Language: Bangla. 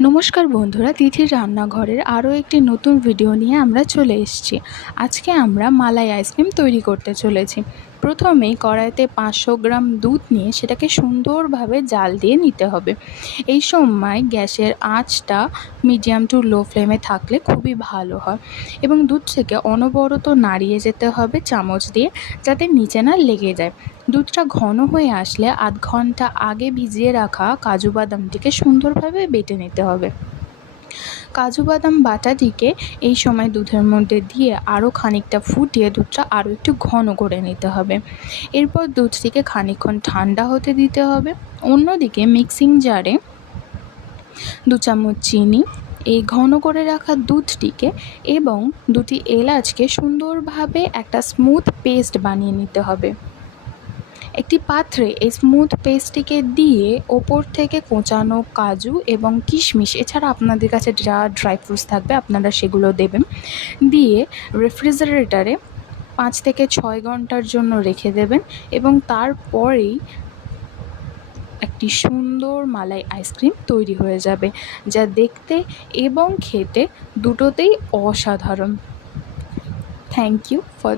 নমস্কার বন্ধুরা, তিথির রান্নাঘরের আরও একটি নতুন ভিডিও নিয়ে আমরা চলে এসেছি। আজকে আমরা মালাই আইসক্রিম তৈরি করতে চলেছি। প্রথমেই কড়াইতে 500 গ্রাম দুধ নিয়ে সেটাকে সুন্দরভাবে জাল দিয়ে নিতে হবে। এই সময় গ্যাসের আঁচটা মিডিয়াম টু লো ফ্লেমে থাকলে খুবই ভালো হয় এবং দুধটাকে অনবরত নাড়িয়ে যেতে হবে চামচ দিয়ে, যাতে নিচে না লেগে যায়। দুধটা ঘন হয়ে আসলে আধ ঘন্টা আগে ভিজিয়ে রাখা কাজু বাদামটিকে সুন্দরভাবে বেটে নিতে হবে। কাজু বাদাম বাটাটিকে এই সময় দুধের মধ্যে দিয়ে আরও খানিকটা ফুটিয়ে দুধটা আরও একটু ঘন করে নিতে হবে। এরপর দুধটিকে খানিকক্ষণ ঠান্ডা হতে দিতে হবে। অন্যদিকে মিক্সিং জারে 2 চামচ চিনি, এই ঘন করে রাখা দুধটিকে এবং 2টি এলাচকে সুন্দরভাবে একটা স্মুথ পেস্ট বানিয়ে নিতে হবে। একটি পাত্রে এই স্মুথ পেস্টটিকে দিয়ে ওপর থেকে কোঁচানো কাজু এবং কিশমিশ, এছাড়া আপনাদের কাছে যা ড্রাই ফ্রুটস থাকবে আপনারা সেগুলো দেবেন, দিয়ে রেফ্রিজারেটরে 5 থেকে 6 ঘন্টার জন্য রেখে দেবেন এবং তারপরেই একটি সুন্দর মালাই আইসক্রিম তৈরি হয়ে যাবে, যা দেখতে এবং খেতে দুটোতেই অসাধারণ। Thank you for